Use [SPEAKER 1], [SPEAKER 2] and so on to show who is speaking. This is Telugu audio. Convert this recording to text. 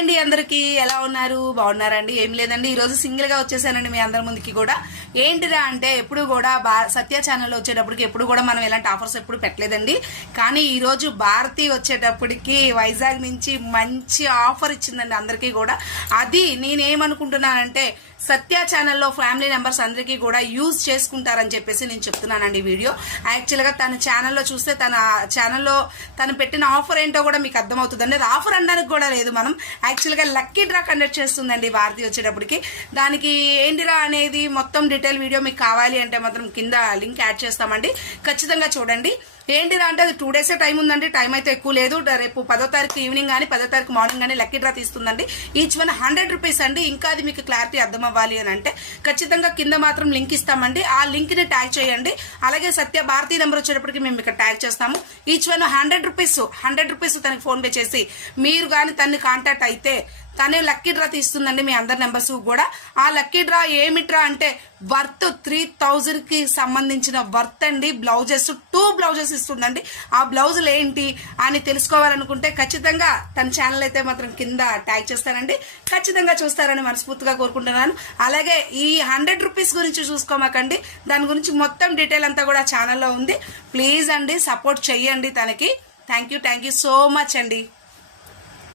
[SPEAKER 1] అండి అందరికి? ఎలా ఉన్నారు? బాగున్నారండి? ఏం లేదండి. ఈరోజు సింగిల్గా సింగిల్గా వచ్చేసానండి మీ అందరి ముందుకి కూడా. ఏంటిరా అంటే ఎప్పుడు కూడా భా సత్య ఛానల్ వచ్చేటప్పటికి ఎప్పుడు కూడా మనం ఎలాంటి ఆఫర్స్ ఎప్పుడు పెట్టలేదండి. కానీ ఈ రోజు భారతి వచ్చేటప్పటికి వైజాగ్ నుంచి మంచి ఆఫర్ ఇచ్చిందండి అందరికీ కూడా. అది నేనేమనుకుంటున్నానంటే సత్య ఛానల్లో ఫ్యామిలీ మెంబర్స్ అందరికీ కూడా యూజ్ చేసుకుంటారని చెప్పేసి నేను చెప్తున్నానండి వీడియో యాక్చువల్గా తన ఛానల్లో చూస్తే తన ఛానల్లో తను పెట్టిన ఆఫర్ ఏంటో కూడా మీకు అర్థమవుతుందండి. అది ఆఫర్ అనడానికి కూడా లేదు మనం. యాక్చువల్గా లక్కీ డ్రా కండక్ట్ చేస్తుందండి భారతి వచ్చేటప్పటికి. దానికి ఏంటిరా అనేది మొత్తం డీటెయిల్ వీడియో మీకు కావాలి అంటే మాత్రం కింద లింక్ యాడ్ చేస్తామండి. ఖచ్చితంగా చూడండి. ఏంటిరా అంటే అది టూ డేసే టైం ఉందండి. టైం అయితే ఎక్కువ లేదు. రేపు పదో తారీఖు ఈవినింగ్ కానీ పదో తారీఖు మార్నింగ్ కానీ లక్కీ డ్రా తీస్తుందండి. ఈచ్ వన్ హండ్రెడ్ రూపీస్ అండి. ఇంకా అది మీకు క్లారిటీ అర్థం అవ్వాలి అని అంటే ఖచ్చితంగా కింద మాత్రం లింక్ ఇస్తామండి. ఆ లింక్ని ట్యాగ్ చేయండి. అలాగే సత్య భారతీ నెంబర్ వచ్చేటప్పటికి మేము ఇక్కడ ట్యాగ్ చేస్తాము. Each one hundred rupees hundred rupees తనకి ఫోన్ పే చేసి మీరు కానీ తన్ని కాంటాక్ట్ అయితే కానీ లక్కీ డ్రా తీస్తుందండి మీ అందరి నెంబర్స్ కూడా. ఆ లక్కీ డ్రా ఏమిట్రా అంటే వర్త్ త్రీ థౌజండ్కి సంబంధించిన వర్త్ అండి. బ్లౌజెస్ టూ బ్లౌజెస్ ఇస్తుందండి. ఆ బ్లౌజులు ఏంటి అని తెలుసుకోవాలనుకుంటే ఖచ్చితంగా తన ఛానల్ అయితే మాత్రం కింద ట్యాగ్ చేస్తానండి. ఖచ్చితంగా చూస్తారని మనస్ఫూర్తిగా కోరుకుంటున్నాను. అలాగే ఈ హండ్రెడ్ రూపీస్ గురించి చూసుకోమాకండి. దాని గురించి మొత్తం డీటెయిల్ అంతా కూడా ఛానల్లో ఉంది. ప్లీజ్ అండి సపోర్ట్ చెయ్యండి తనకి. Thank you thank you so much అండి.